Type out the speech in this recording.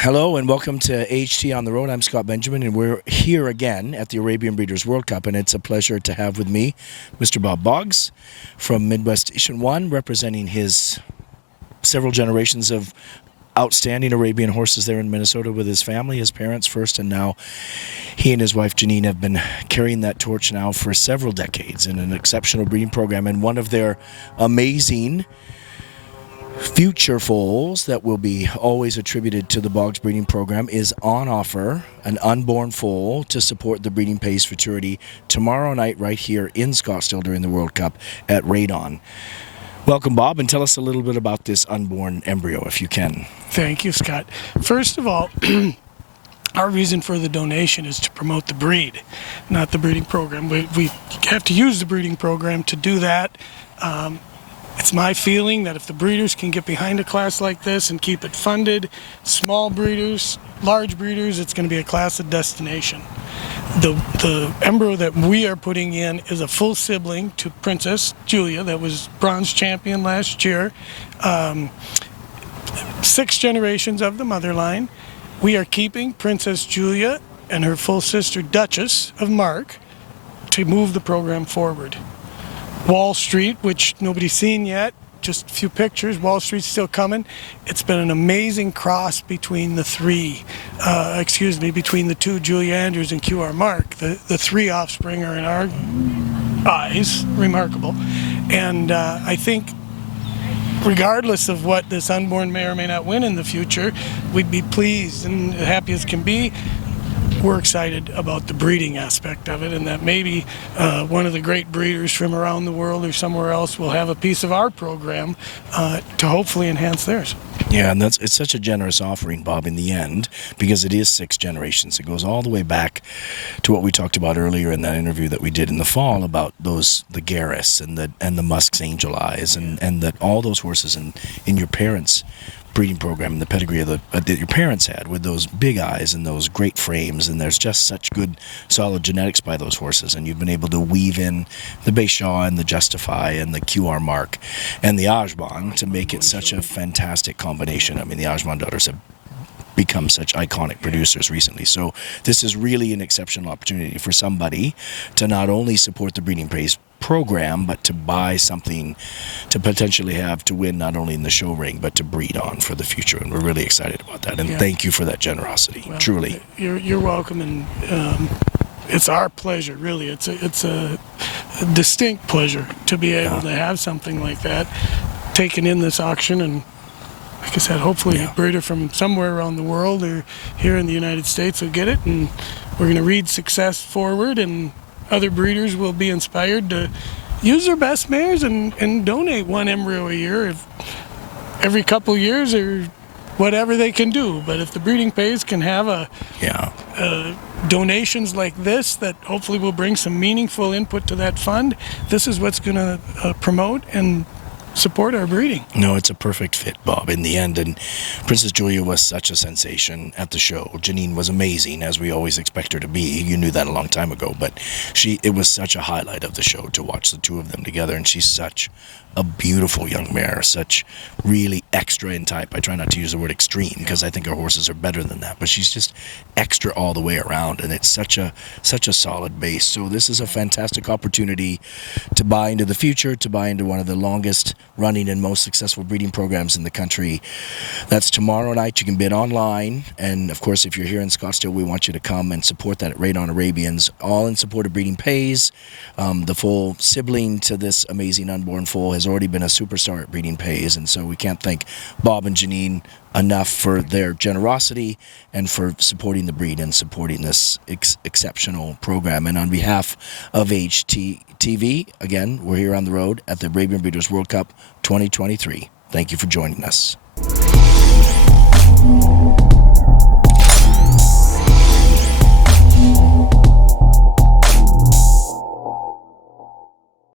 Hello and welcome to HT on the Road. I'm Scott Benjamin, and we're here again at the Arabian Breeders' World Cup, and it's a pleasure to have with me Mr. Bob Boggs from Midwest Station 1, representing his several generations of outstanding Arabian horses there in Minnesota with his family, his parents first, and now he and his wife Janine have been carrying that torch now for several decades in an exceptional breeding program, and one of their amazing future foals that will be always attributed to the Boggs breeding program is on offer, an unborn foal to support the breeding pays futurity tomorrow night right here in Scottsdale during the World Cup at Radon. Welcome, Bob, and tell us a little bit about this unborn embryo if you can. Thank you, Scott. First of all, our reason for the donation is to promote the breed, not the breeding program. We have to use the breeding program to do that. It's my feeling that if the breeders can get behind a class like this and keep it funded, small breeders, large breeders, it's going to be a class of destination. The embryo that we are putting in is a full sibling to Princess Juliah that was bronze champion last year. 6 generations of the mother line. We are keeping Princess Juliah and her full sister Duchess of Marc to move the program forward. Wall Street, which nobody's seen yet, just a few pictures. Wall Street's still coming. It's been an amazing cross between the between the two, Julia Andrews and QR Marc. The 3 offspring are in our eyes remarkable. And I think regardless of what this unborn may or may not win in the future, we'd be pleased and happy as can be. We're excited about the breeding aspect of it, and that maybe one of the great breeders from around the world or somewhere else will have a piece of our program to hopefully enhance theirs. Yeah, and it's such a generous offering, Bob, in the end, because it is 6 generations. It goes all the way back to what we talked about earlier in that interview that we did in the fall about the Garris and the Musk's Angel Eyes, and that all those horses in your parents' breeding program and the pedigree of that your parents had with those big eyes and those great frames, and there's just such good solid genetics by those horses, and you've been able to weave in the Beishaw and the Justify and the QR Marc and the Ajban to make it such a fantastic combination. I mean, the Ajban daughters have become such iconic producers recently. So this is really an exceptional opportunity for somebody to not only support the breeding praise program, but to buy something to potentially have to win not only in the show ring, but to breed on for the future. And we're really excited about that. And thank you for that generosity, well, truly. You're welcome, and it's our pleasure, really. It's a distinct pleasure to be able to have something like that taken in this auction. And like I said, hopefully a breeder from somewhere around the world or here in the United States will get it, and we're going to read success forward, and other breeders will be inspired to use their best mares and donate 1 embryo a year, every couple years or whatever they can do. But if the breeding pays can have donations like this that hopefully will bring some meaningful input to that fund, this is what's going to promote and support our breeding. No, it's a perfect fit, Bob, in the end. And Princess Julia was such a sensation at the show. Janine was amazing, as we always expect her to be. You knew that a long time ago, but it was such a highlight of the show to watch the two of them together. And she's such a beautiful young mare, such really extra in type. I try not to use the word extreme because I think our horses are better than that, but she's just extra all the way around, and it's such a solid base. So this is a fantastic opportunity to buy into the future, to buy into one of the longest running and most successful breeding programs in the country. That's tomorrow night. You can bid online, and of course if you're here in Scottsdale, we want you to come and support that at Radon Arabians, all in support of breeding pays. The full sibling to this amazing unborn foal has already been a superstar at breeding pays, and so we can't thank Bob and Janine enough for their generosity and for supporting the breed and supporting this exceptional program. And on behalf of HTTV, again, we're here on the road at the Arabian Breeders' World Cup 2023. Thank you for joining us.